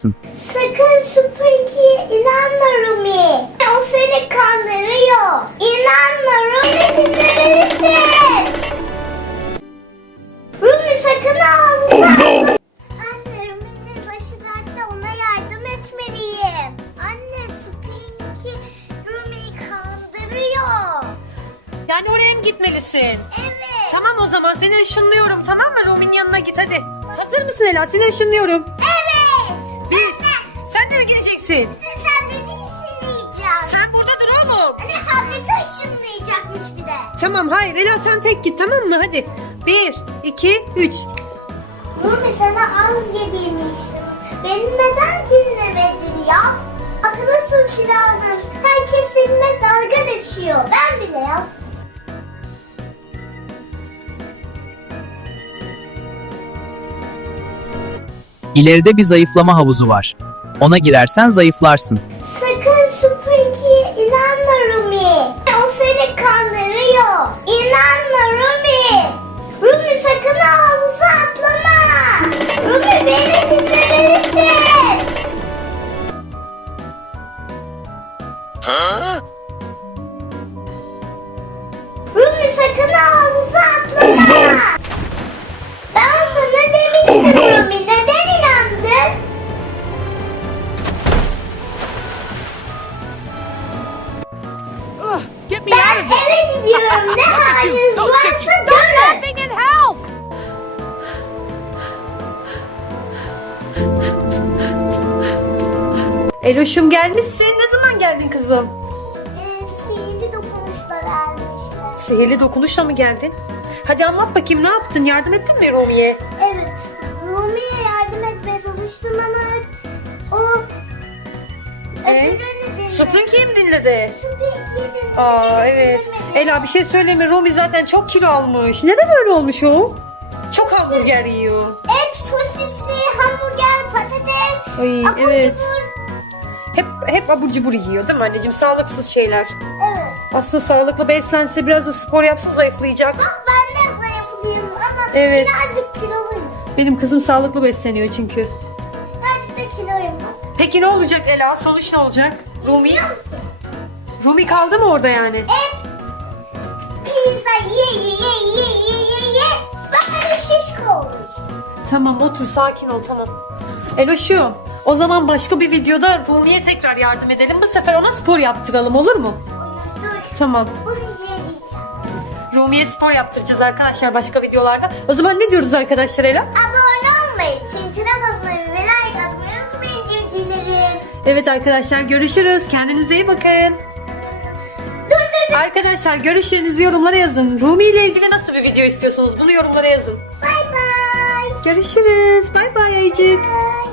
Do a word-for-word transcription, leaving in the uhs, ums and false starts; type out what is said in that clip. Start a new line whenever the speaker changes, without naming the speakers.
Sakın Sprinky'ye inanma Rumi. O seni kandırıyor. İnanma Rumi, dinlemelisin. Rumi sakın ağlama.
Oh no!
Anne, Rumi'nin başı dertte, ona yardım etmeliyim. Anne, Sprinky Rumi'yi kandırıyor.
Yani oraya mı gitmelisin?
Evet.
Tamam, o zaman seni ışınlıyorum, tamam mı? Rumi'nin yanına git hadi. Hazır mısın Ela? Seni ışınlıyorum.
Evet.
Bir. Sen de mi gideceksin?
Anne, tableti ışınlayacağım.
Sen burada dur oğlum.
Anne, tableti ışınlayacakmış bir de.
Tamam, hayır Ela, sen tek git, tamam mı? Hadi. Bir, iki, üç.
Rumi, sana az yedirmiştim. Beni neden dinlemedin ya? Akıllı kiraladın. Herkes seninle dalga geçiyor. Ben bile ya.
İleride bir zayıflama havuzu var. Ona girersen zayıflarsın.
Sakın Sprinky'ye inanma Rumi. O seni kandırıyor. İnanma Rumi. Rumi, sakın havuza atlama. Rumi, beni dinlemelisin. Rumi, sakın havuza atlama. Ben sana demiştim Rumi. Neden inandın?
Get me
Ben eve gidiyorum. Ne haliniz varsa görün.
and help! Eloş'um, gelmişsin. Ne zaman geldin kızım?
Ee, sihirli dokunuşlar ermişler.
Sihirli dokunuşla mı geldin? Hadi anlat bakayım, ne yaptın? Yardım ettin mi Rumi'ye?
Evet. Rumi'ye yardım etmeye çalıştım ama o
Ee?
öbürünü dinledi.
Sprinky'yi mi dinledi?
Sprinky'yi dinledi.
Aa
beni
evet.
dinlemedi.
Ela, bir şey söyleme, Rumi zaten çok kilo almış. Neden böyle olmuş o? Çok hamburger yiyor.
Hep sosisli, hamburger, patates,
Ay,
abur
evet.
cubur.
Hep hep abur cubur yiyor değil mi anneciğim? Sağlıksız şeyler.
Evet.
Aslında sağlıklı beslense, biraz da spor yapsa zayıflayacak.
Bak, ben de zayıflıyım ama
Evet.
birazcık kiloluyum.
Benim kızım sağlıklı besleniyor çünkü.
Birazcık da kiloyum bak.
Peki ne olacak Ela? Sonuç ne olacak? Rumi?
Bilmiyorum ki.
Rumi kaldı mı orada yani?
Hep pizza ye ye ye ye ye ye ye. Böyle şişko olmuş.
Tamam, otur, sakin ol, tamam. Eloş'um, o zaman başka bir videoda Rumi'ye tekrar yardım edelim. Bu sefer ona spor yaptıralım, olur mu?
Dur.
Tamam.
Bunu yiyeceğim.
Rumi'ye spor yaptıracağız arkadaşlar başka videolarda. O zaman ne diyoruz arkadaşlar Ela?
Abone olmayı, zincire basmayı ve like atmayı unutmayın civcivlerim.
Evet arkadaşlar, görüşürüz. Kendinize iyi bakın.
Dur dur dur.
Arkadaşlar, görüşlerinizi yorumlara yazın. Rumi ile ilgili nasıl bir video istiyorsunuz? Bunu yorumlara yazın.
Bay bay.
Görüşürüz. Bay bay Ayıcık.
Bay.